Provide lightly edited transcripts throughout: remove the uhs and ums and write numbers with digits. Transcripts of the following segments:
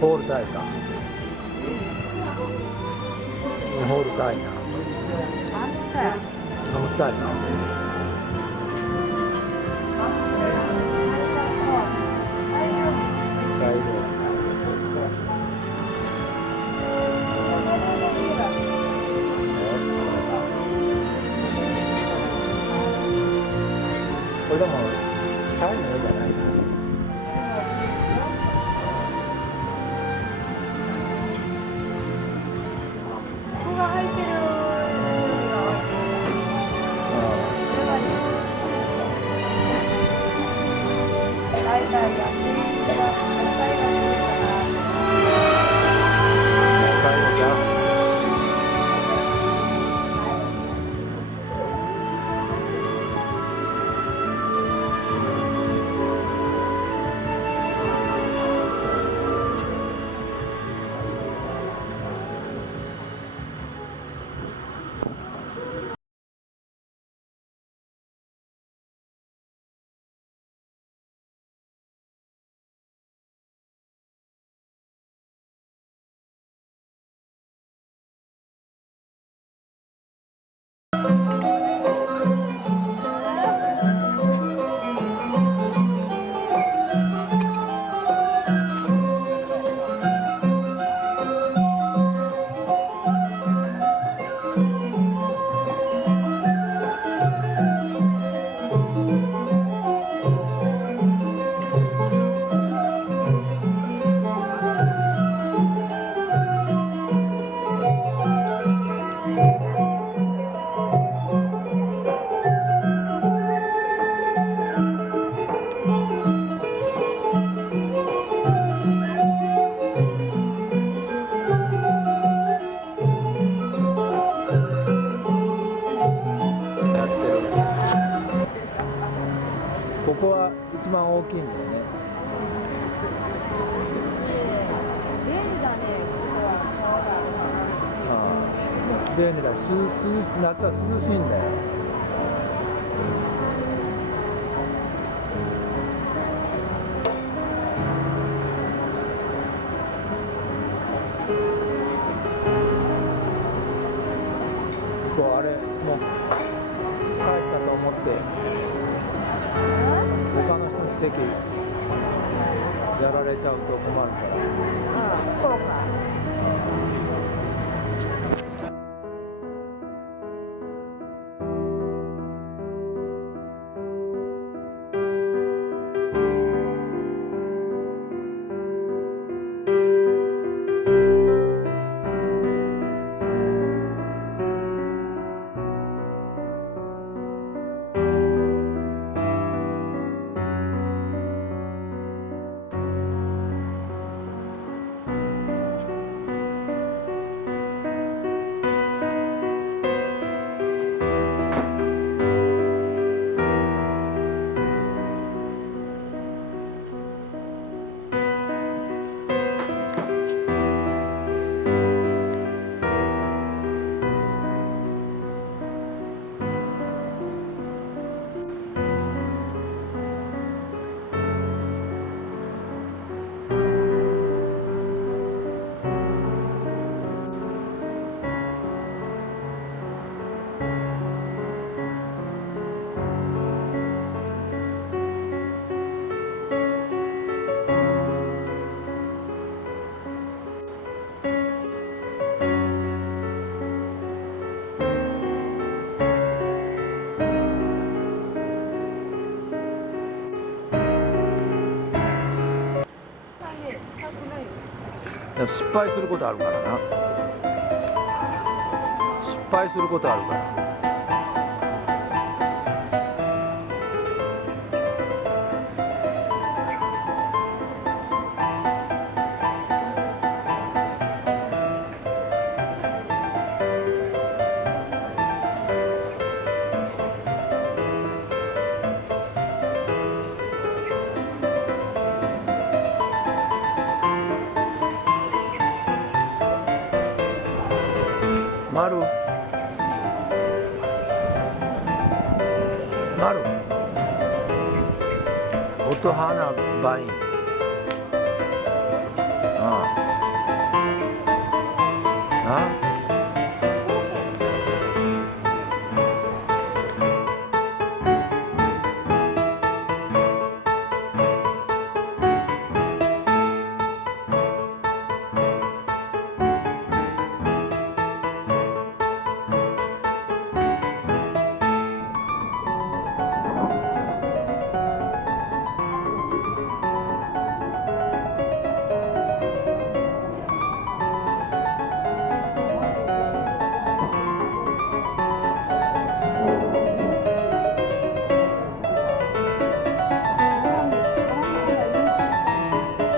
ホールタイか。ホールタイな。アムタイな。大量。これでもタイの絵じゃない。ここが入ってる。大体安いから。ここは一番大きいんだよね。便利だね、ここは。ああ、便利だ。夏は涼しいんだよ。こうあれもう帰ったと思って他の人に席やられちゃうと困るから。こうか。失敗することあるからな。失敗することあるから。マル音花バインあ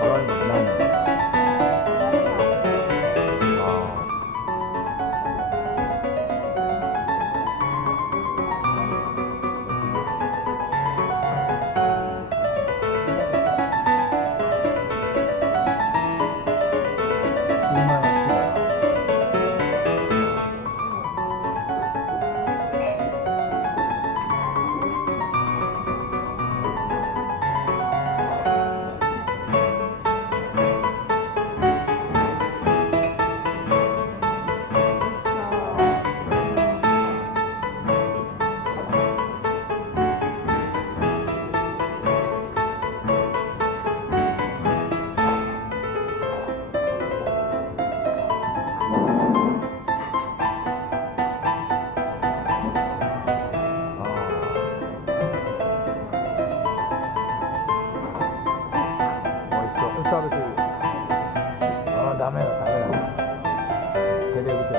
辛いのないのシューマイが好きだな。食べていい。ああ、ダメだ、ダメだ。テレビで。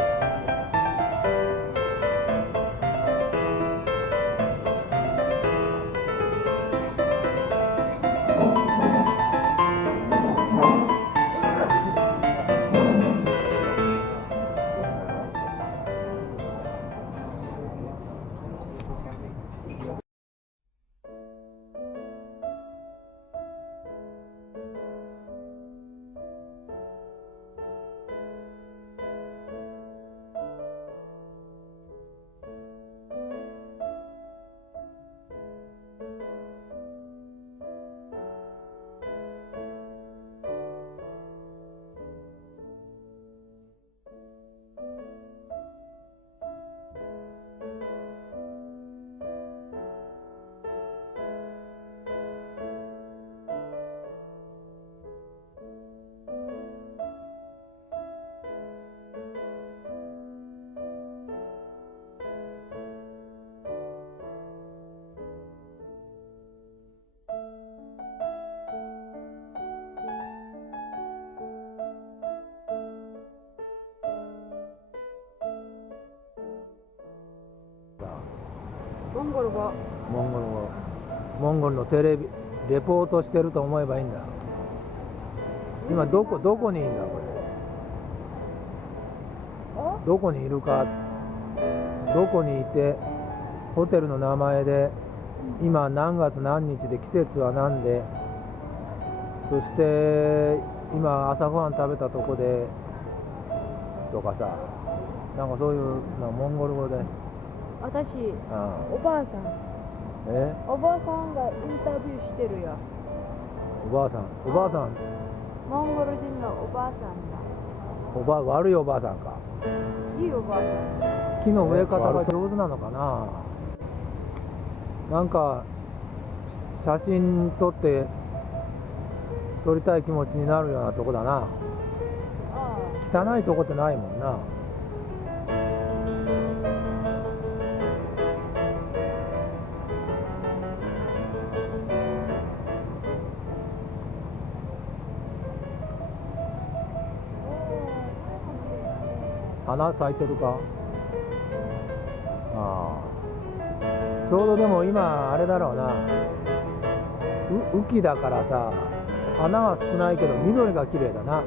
モンゴル語。モンゴル語。モンゴルのテレビ、レポートしてると思えばいいんだ。今どこにいるんだこれ。どこにいるか、どこにいて、ホテルの名前で、今何月何日で季節は何で、そして今朝ごはん食べたとこでとかさ、なんかそういうのモンゴル語で。私、あおばあさん。えおばあさんがインタビューしてるよ。おばあさん、おばあさん、モンゴル人のおばあさんだ。悪いおばあさんか。いいおばあさん。木の植え方が上手なのかな。なんか写真撮りたい気持ちになるようなとこだな。汚いとこってないもんな。花咲いてるか。ああ、ちょうどでも今あれだろうな、雨季だからさ、花は少ないけど緑が綺麗だな。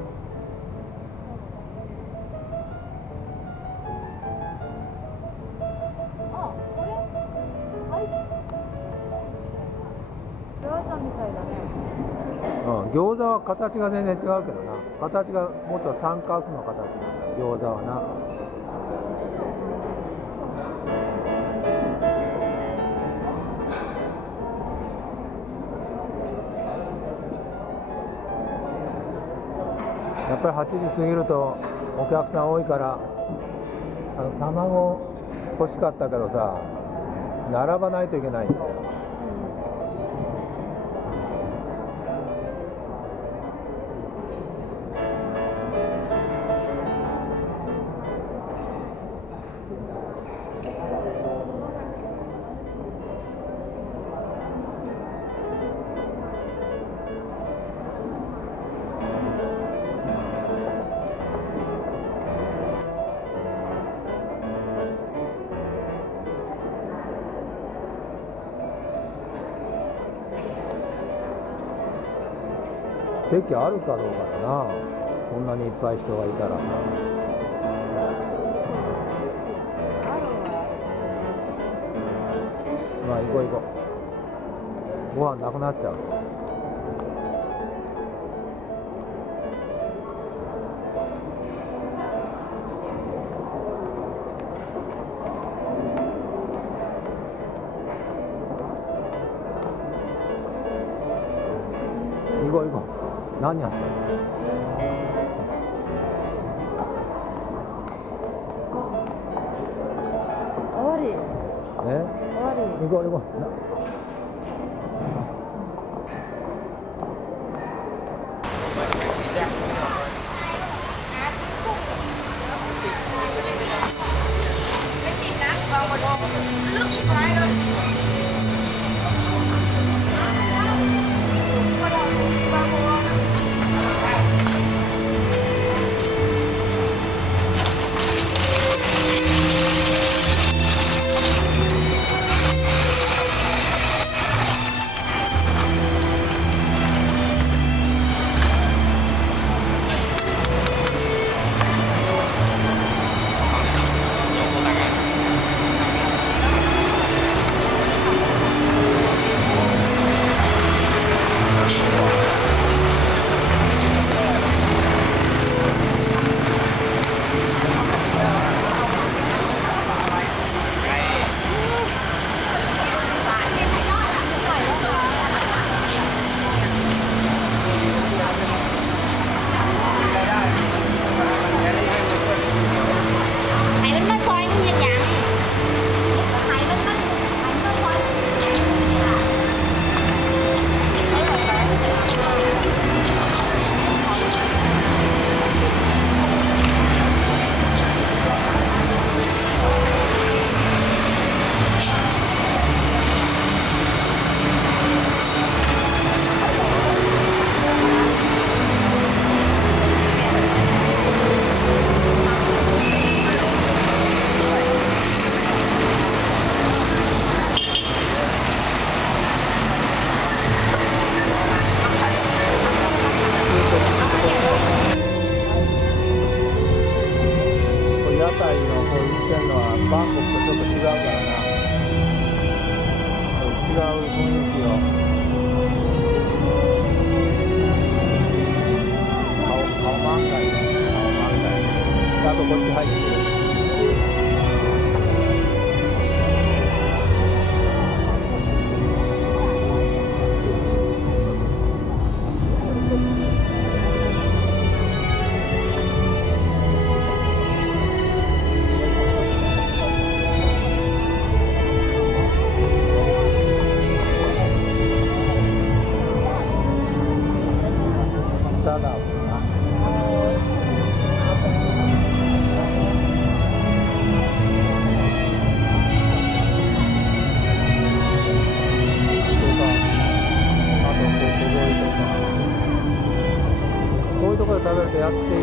餃子みたいだね。餃子は形が全然違うけどな。形がもっと三角の形なんだ、餃子はな。やっぱり8時過ぎるとお客さん多いから、卵欲しかったけどさ、並ばないといけないんだよ。席あるかどうかだな、こんなにいっぱい人がいたらさ。まあ行こう行こう、ご飯なくなっちゃう。行こう行こう。何やってんの？終わり。え？終わり。行こう行こう。バンコクとちょっと違うからな、違う雰囲気を顔満開ね、顔満開。あとこっち入ってる。ただこういうところで食べるとやっていい